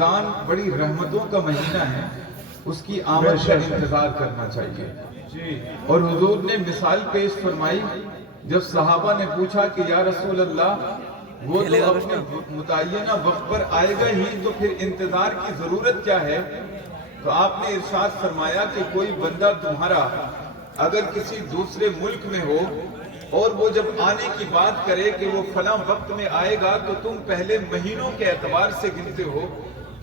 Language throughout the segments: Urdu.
رمضان بڑی رحمتوں کا مہینہ ہے، اس کی آمد کا انتظار کرنا چاہیے۔ اور حضور نے مثال پیش فرمائی، جب صحابہ نے پوچھا کہ یا رسول اللہ وہ تو اپنے متعینہ وقت پر آئے گا ہی، تو پھر انتظار کی ضرورت کیا ہے؟ تو آپ نے ارشاد فرمایا کہ کوئی بندہ تمہارا اگر کسی دوسرے ملک میں ہو اور وہ جب آنے کی بات کرے کہ وہ فلاں وقت میں آئے گا، تو تم پہلے مہینوں کے اعتبار سے گنتے ہو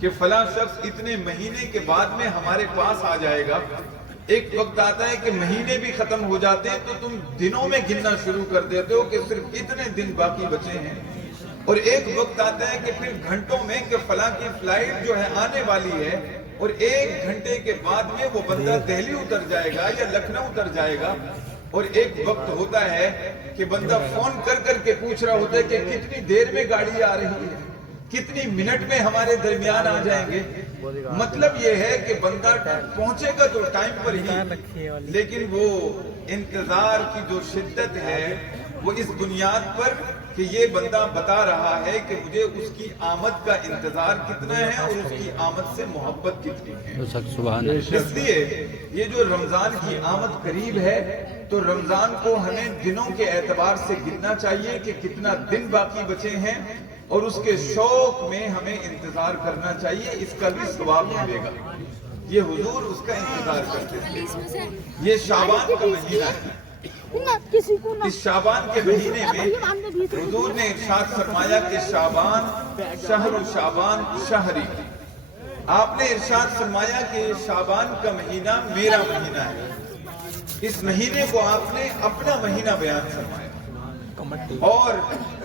کہ فلاں شخص اتنے مہینے کے بعد میں ہمارے پاس آ جائے گا۔ ایک وقت آتا ہے کہ مہینے بھی ختم ہو جاتے ہیں تو تم دنوں میں گننا شروع کر دیتے ہو کہ صرف اتنے دن باقی بچے ہیں، اور ایک وقت آتا ہے کہ پھر گھنٹوں میں کہ فلاں کی فلائٹ جو ہے آنے والی ہے، اور ایک گھنٹے کے بعد میں وہ بندہ دہلی اتر جائے گا یا لکھنؤ اتر جائے گا، اور ایک وقت ہوتا ہے کہ بندہ فون کر کر کے پوچھ رہا ہوتا ہے کہ کتنی دیر میں گاڑی آ رہی ہے، کتنی منٹ میں ہمارے درمیان آ جائیں گے۔ مطلب یہ ہے کہ بندہ پہنچے گا تو ٹائم پر ہی، لیکن وہ انتظار کی جو شدت ہے وہ اس بنیاد پر کہ یہ بندہ بتا رہا ہے کہ مجھے اس کی آمد کا انتظار کتنا ہے اور اس کی آمد سے محبت کتنی ہے۔ اس لیے یہ جو رمضان کی آمد قریب ہے تو رمضان کو ہمیں دنوں کے اعتبار سے گننا چاہیے کہ کتنا دن باقی بچے ہیں، اور اس کے شوق میں ہمیں انتظار کرنا چاہیے، اس کا بھی ثواب ملے گا۔ یہ حضور اس کا انتظار کرتے تھے۔ یہ شعبان کا مہینہ ہے، اس شعبان کے مہینے میں حضور نے ارشاد فرمایا کہ شعبان شہر شعبان شہری، آپ نے ارشاد فرمایا کہ شعبان کا مہینہ میرا مہینہ ہے۔ اس مہینے کو آپ نے اپنا مہینہ بیان فرمایا، اور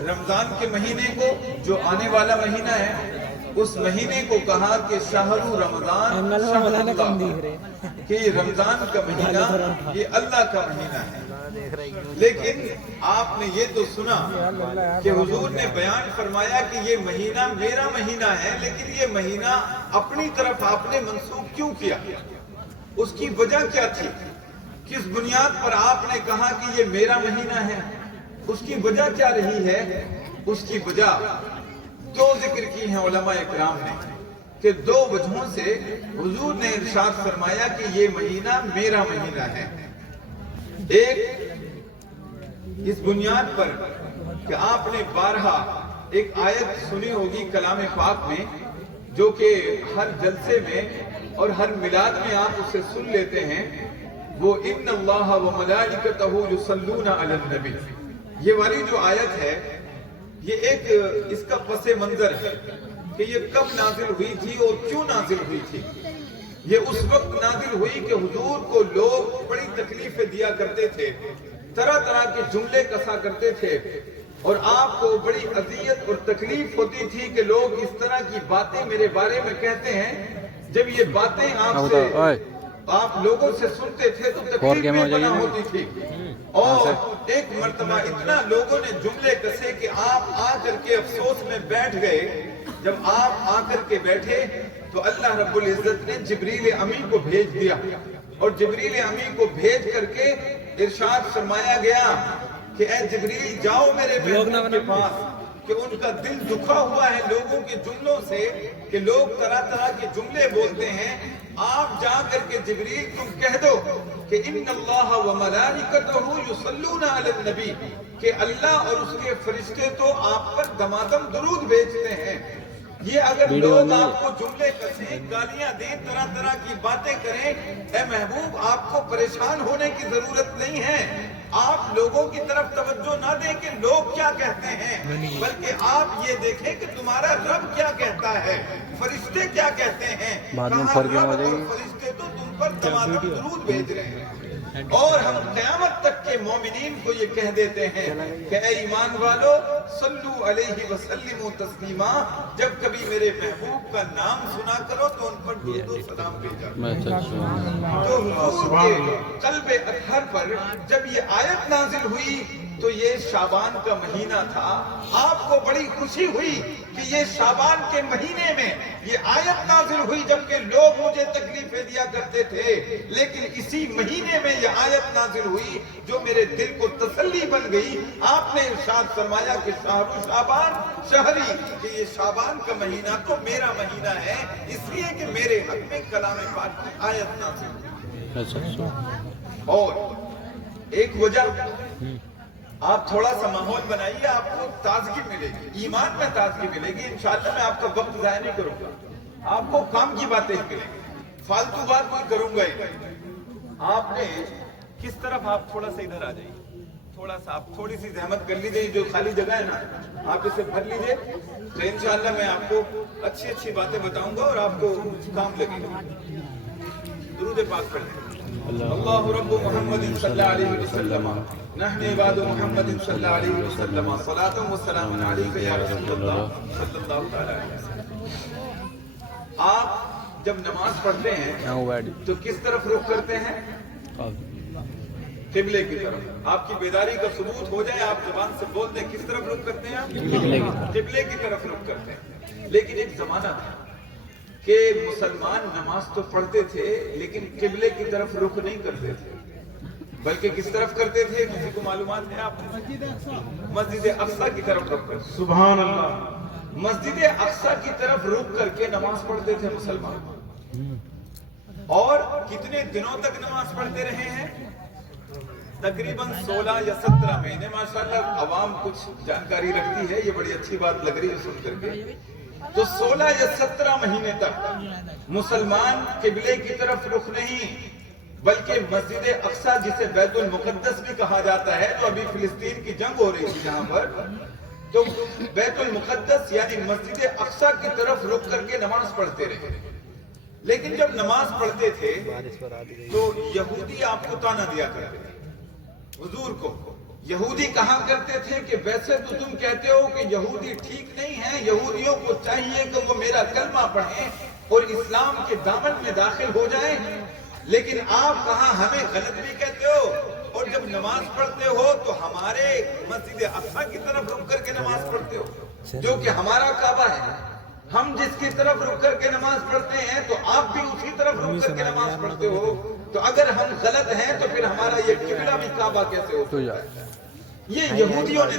رمضان کے مہینے کو جو آنے والا مہینہ ہے اس مہینے کو کہا کہ شہر رمضان شہر اللہ، کہ یہ رمضان کا مہینہ یہ اللہ کا مہینہ ہے۔ لیکن آپ نے یہ تو سنا کہ حضور نے بیان فرمایا کہ یہ مہینہ میرا مہینہ ہے، لیکن یہ مہینہ اپنی طرف آپ نے منسوخ کیوں کیا؟ اس کی وجہ کیا تھی؟ کس بنیاد پر آپ نے کہا کہ یہ میرا مہینہ ہے؟ اس کی وجہ کیا رہی ہے؟ اس کی وجہ دو ذکر کی ہیں علماء اکرام نے، کہ دو وجہوں سے حضور نے ارشاد فرمایا کہ یہ مہینہ میرا مہینہ ہے۔ ایک اس بنیاد پر کہ آپ نے بارہا ایک آیت سنی ہوگی کلام پاک میں، جو کہ ہر جلسے میں اور ہر میلاد میں آپ اسے سن لیتے ہیں، وہ ان اللہ و ملائکتہ یصلون علی النبی، یہ والی جو آیت ہے یہ ایک اس کا پس منظر ہے کہ یہ کب نازل ہوئی تھی اور کیوں نازل ہوئی تھی۔ یہ اس وقت نازل ہوئی کہ حضور کو لوگ بڑی تکلیفیں دیا کرتے تھے، طرح طرح کے جملے کسا کرتے تھے، اور آپ کو بڑی اذیت اور تکلیف ہوتی تھی کہ لوگ اس طرح کی باتیں میرے بارے میں کہتے ہیں۔ جب یہ باتیں آپ لوگوں سے سنتے تھے تو تکلیف میں بنا ہوتی تھی، اور ایک مرتبہ اتنا لوگوں نے جملے کسے کہ آپ آ کر کے افسوس میں بیٹھ گئے۔ جب آپ آ کر کے بیٹھے تو اللہ رب العزت نے جبریل امی کو بھیج دیا، اور جبریل امی کو بھیج کر کے ارشاد فرمایا گیا کہ اے جبریل جاؤ میرے محبوب کے پاس، کہ ان کا دل دکھا ہوا ہے لوگوں کے جملوں سے کہ لوگ طرح طرح کے جملے بولتے ہیں۔ آپ جا کر کے جبریل تم کہہ دو کہ ان اللہ و ملائکتہ یصلون علی النبی، کہ اللہ اور اس کے فرشتے تو آپ پر دمادم درود بھیجتے ہیں۔ یہ اگر لوگ آپ کو جملے کسیں، گالیاں دیں، طرح طرح کی باتیں کریں، اے محبوب آپ کو پریشان ہونے کی ضرورت نہیں ہے۔ آپ لوگوں کی طرف توجہ نہ دیں کہ لوگ کیا کہتے ہیں، بلکہ آپ یہ دیکھیں کہ تمہارا رب کیا کہتا ہے، فرشتے کیا کہتے ہیں۔ کہاں رب اور فرشتے تو تم پر دمادم درود بھیج رہے ہیں، اور ہم قیامت تک کے مومنین کو یہ کہہ دیتے ہیں کہ اے ایمان والو صلو علیہ وسلموا تسلیما، جب کبھی میرے محبوب کا نام سنا کرو تو ان پر درود و سلام بھیجا کرو۔ تو حضور کے قلب اطہر پر جب یہ آیت نازل ہوئی تو یہ شعبان کا مہینہ تھا، آپ کو بڑی خوشی ہوئی کہ یہ شعبان کے مہینے میں یہ آیت آیت نازل ہوئی جبکہ لوگ مجھے تکلیفیں دیا کرتے تھے، لیکن اسی مہینے میں یہ آیت نازل ہوئی جو میرے دل کو تسلی بن گئی۔ آپ نے ارشاد فرمایا کہ شہر شعبان شہری، کہ یہ شعبان کا مہینہ تو میرا مہینہ ہے، اس لیے کہ میرے حق میں کلام پاک کی آیت نازل ہوئی۔ اور ایک وجہ، آپ تھوڑا سا ماحول بنائیے، آپ کو تازگی ملے گی، ایمان میں تازگی ملے گی۔ انشاءاللہ میں آپ کا وقت ضائع نہیں کروں گا، آپ کو کام کی باتیں ہی ملیں گی، فالتو بات کوئی کروں گا ہی نہیں۔ آپ نے کس طرف، آپ تھوڑا سا ادھر آ جائیے، تھوڑا سا آپ تھوڑی سی زحمت کر لیجیے، جو خالی جگہ ہے نا آپ اسے بھر لیجیے، تو انشاءاللہ میں آپ کو اچھی اچھی باتیں بتاؤں گا اور آپ کو کام لگے گا۔ درود پاک پڑھیں۔ اللہ رب محمد صلی اللہ علیہ وسلم، نحن عباد محمد صلی اللہ علیہ وسلم، صلاۃ و سلام علیک یا رسول اللہ صلی اللہ تعالی علیہ وسلم۔ آپ جب نماز پڑھتے ہیں تو کس طرف رخ کرتے ہیں؟ قبلے کی طرف۔ آپ کی بیداری کا ثبوت ہو جائے، آپ زبان سے بول دیں کس طرف رخ کرتے ہیں؟ قبلے کی طرف رخ کرتے ہیں۔ لیکن ایک زمانہ تھا کہ مسلمان نماز تو پڑھتے تھے لیکن قبلے کی طرف رخ نہیں کرتے تھے، بلکہ کس طرف کرتے تھے؟ کسی کو معلومات ہے؟ آپ مسجد اقصی کی طرف رخ کرتے تھے۔ سبحان اللہ، مسجد اقصی کی طرف رخ کر کے نماز پڑھتے تھے مسلمان۔ اور کتنے دنوں تک نماز پڑھتے رہے ہیں؟ تقریباً 16 یا 17 مہینے۔ ماشاءاللہ عوام کچھ جانکاری رکھتی ہے، یہ بڑی اچھی بات لگ رہی ہے سن کر کے۔ تو 16 یا 17 مہینے تک مسلمان قبلے کی طرف رخ نہیں، بلکہ مسجد اقصی جسے بیت المقدس بھی کہا جاتا ہے، جو ابھی فلسطین کی جنگ ہو رہی تھی یہاں پر، تو بیت المقدس یعنی مسجد اقصی کی طرف رخ کر کے نماز پڑھتے رہے۔ لیکن جب نماز پڑھتے تھے تو یہودی آپ کو طعنہ دیا کرتے تھے، حضور کو یہودی کہا کرتے تھے کہ ویسے تو تم کہتے ہو کہ یہودی ٹھیک نہیں ہے، یہودیوں کو چاہیے کہ وہ میرا کلمہ پڑھیں اور اسلام کے دامن میں داخل ہو جائیں، لیکن آپ کہاں ہمیں غلط بھی کہتے ہو، اور جب نماز پڑھتے ہو تو ہمارے مسجد اقصی کی طرف رک کر کے نماز پڑھتے ہو جو کہ ہمارا کعبہ ہے۔ ہم جس کی طرف رک کر کے نماز پڑھتے ہیں تو آپ بھی اسی طرف رک کر کے نماز پڑھتے ہو، تو اگر ہم غلط ہیں تو پھر ہمارا یہ قبلہ بھی کعبہ کیسے ہو سکتا ہے؟ یہ یہودیوں نے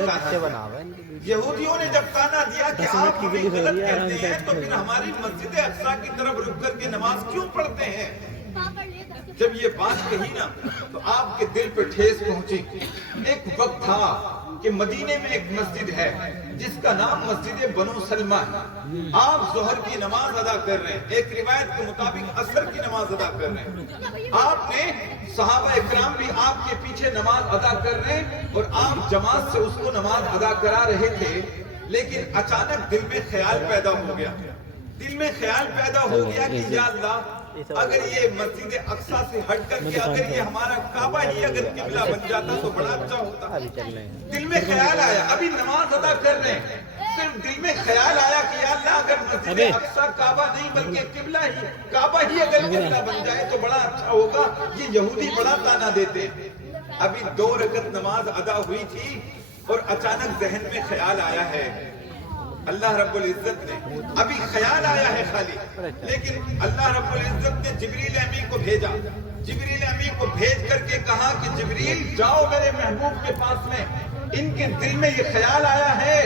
یہودیوں نے جب طعنہ دیا کہ آپ بھی غلط کہتے ہیں تو پھر ہماری مسجد اقصی کی طرف رک کر کے نماز کیوں پڑھتے ہیں؟ جب یہ بات کہی نا تو آپ کے دل پہ ٹھیس پہنچی۔ ایک وقت تھا کہ مدینے میں ایک مسجد ہے جس کا نام مسجد بنو سلمہ ہے۔ آپ ظہر کی نماز ادا کر رہے ہیں، ایک روایت کے مطابق عصر کی نماز ادا کر رہے ہیں، آپ نے صحابہ اکرام بھی آپ کے پیچھے نماز ادا کر رہے ہیں اور آپ جماعت سے اس کو نماز ادا کرا رہے تھے، لیکن اچانک دل میں خیال پیدا ہو گیا، دل میں خیال پیدا ہو گیا کہ یا اللہ اگر یہ مسجد اقصی سے ہٹ کر کے اگر یہ ہمارا کعبہ ہی اگر قبلہ بن جاتا تو بڑا اچھا ہوتا۔ دل میں خیال آیا، ابھی نماز ادا کر رہے ہیں، صرف دل میں خیال آیا کہ یا اللہ اگر مسجد اقصی کعبہ نہیں بلکہ قبلہ ہی کعبہ ہی اگر قبلہ بن جائے تو بڑا اچھا ہوگا۔ یہ یہودی بڑا طعنہ دیتے۔ ابھی 2 رکعت نماز ادا ہوئی تھی اور اچانک ذہن میں خیال آیا ہے، اللہ رب العزت نے ابھی خیال آیا ہے خالی، لیکن اللہ رب العزت نے جبریل امین کو بھیجا، جبریل امین کو بھیج کر کے کہا کہ جبریل جاؤ میرے محبوب کے پاس میں، ان کے دل میں یہ خیال آیا ہے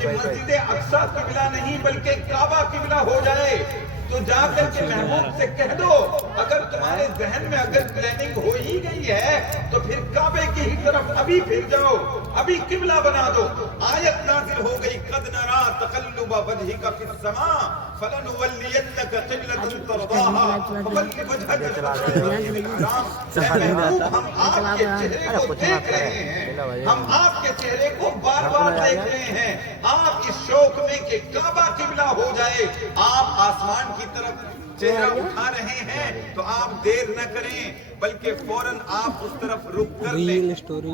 کہ مسجد اقصی قبلہ نہیں بلکہ کعبہ قبلہ ہو جائے، تو جا کر کے محبوب سے کہہ دو اگر تمہارے ذہن میں اگر پلاننگ ہو ہی گئی ہے تو پھر کعبے کی ہی طرف ابھی پھر جاؤ، ابھی قبلہ بنا دو۔ آیت نازل ہو گئی، قد نرا تقلب وجهك في السماء فلنولينك قبلة ترضاها فول وجهك شطر المسجد الحرام۔ ہم آپ کے چہرے کو دیکھ رہے ہیں، ہم آپ کے چہرے کو بار بار دیکھ رہے ہیں، آپ اس شوق میں کہ کعبہ قبلہ ہو جائے آپ آسمان کی طرف چہرہ اٹھا رہے ہیں تو آپ دیر نہ کریں بلکہ فوراً آپ اس طرف رک کر لیں.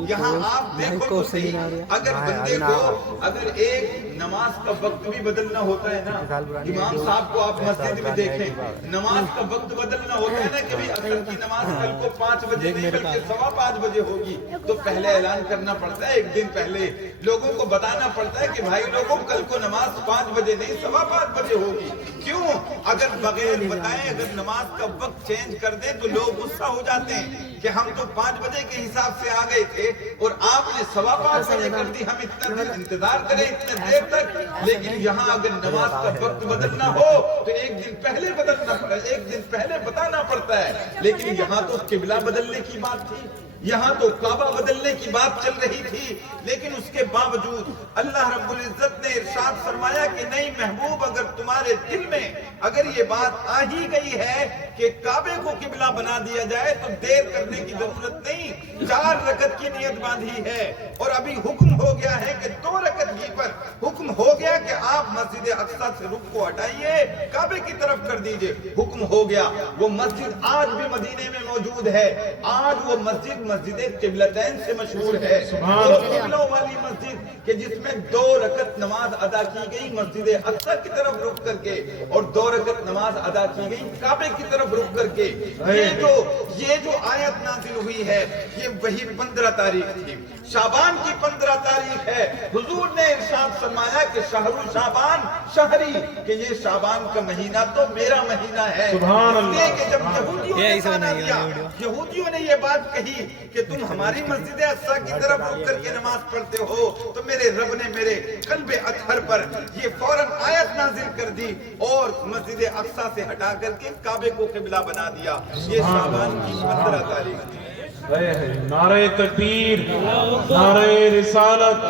یہاں آپ دیکھو تو صحیح, اگر بندے کو اگر ایک نماز کا وقت بھی بدلنا ہوتا ہے نا, امام صاحب کو آپ مسجد میں دیکھیں, نماز کا وقت بدلنا ہوتا ہے نا کہ عصر کی نماز کل کو 5 بجے نہیں بلکہ 5:15 بجے ہوگی, تو پہلے اعلان کرنا پڑتا ہے, ایک دن پہلے لوگوں کو بتانا پڑتا ہے کہ بھائی لوگوں کل کو نماز 5 بجے نہیں 5:15 بجے ہوگی. کیوں؟ اگر بغیر بتائیں اگر نماز کا وقت چینج کر دیں تو لوگ غصہ ہو جاتے ہیں کہ ہم تو 5 بجے کے حساب سے آ گئے تھے اور آپ نے 5:15 بجے کر دی, ہم اتنا دن انتظار کریں اتنے دیر تک. لیکن یہاں اگر نماز کا وقت بدلنا ہو تو ایک دن پہلے بدلنا پڑتا ہے, ایک دن پہلے بتانا پڑتا ہے. لیکن یہاں تو قبلہ بدلنے کی بات تھی, یہاں تو کعبہ بدلنے کی بات چل رہی تھی, لیکن اس کے باوجود اللہ رب العزت نے ارشاد فرمایا کہ نہیں محبوب, اگر تمہارے دل میں اگر یہ بات آ ہی گئی ہے کہ کعبے کو قبلہ بنا دیا جائے تو دیر کرنے کی ضرورت نہیں. 4 رکعت کی نیت باندھی ہے اور ابھی حکم ہو گیا ہے کہ 2 رکعت ہی پر حکم ہو گیا کہ آپ مسجد اقصی سے رخ کو ہٹائیے, کعبے کی طرف کر دیجئے. حکم ہو گیا. وہ مسجد آج بھی مدینے میں موجود ہے, آج وہ مسجد قبلتین سے مشہور ہے, 2 قبلوں والی مسجد کہ جس میں 2 رکعت نماز ادا کی گئی مسجد اقصی کی طرف رخ کر کے اور 2 رکعت نماز ادا کی گئی کعبے کی طرف رخ کر کے. یہ جو آیت نازل ہوئی ہے یہ وہی 15 تاریخ تھی, شعبان کی 15 تاریخ ہے. حضور نے ارشاد فرمایا کہ شہر شعبان شہری, کہ یہ شعبان کا مہینہ تو میرا مہینہ ہے. سبحان اللہ. کہ جب یہودیوں نے یہ بات کہی کہ تم ہماری مسجد اقصی کی طرف رک کر کے نماز پڑھتے ہو, تو میرے رب نے میرے قلب اطہر پر یہ فوراً آیت نازل کر دی اور مسجد اقصی سے ہٹا کر کے کعبے کو قبلہ بنا دیا. یہ شعبان کی 15 تاریخ تھی. نعرہ تکبیر, نعرہ رسالت.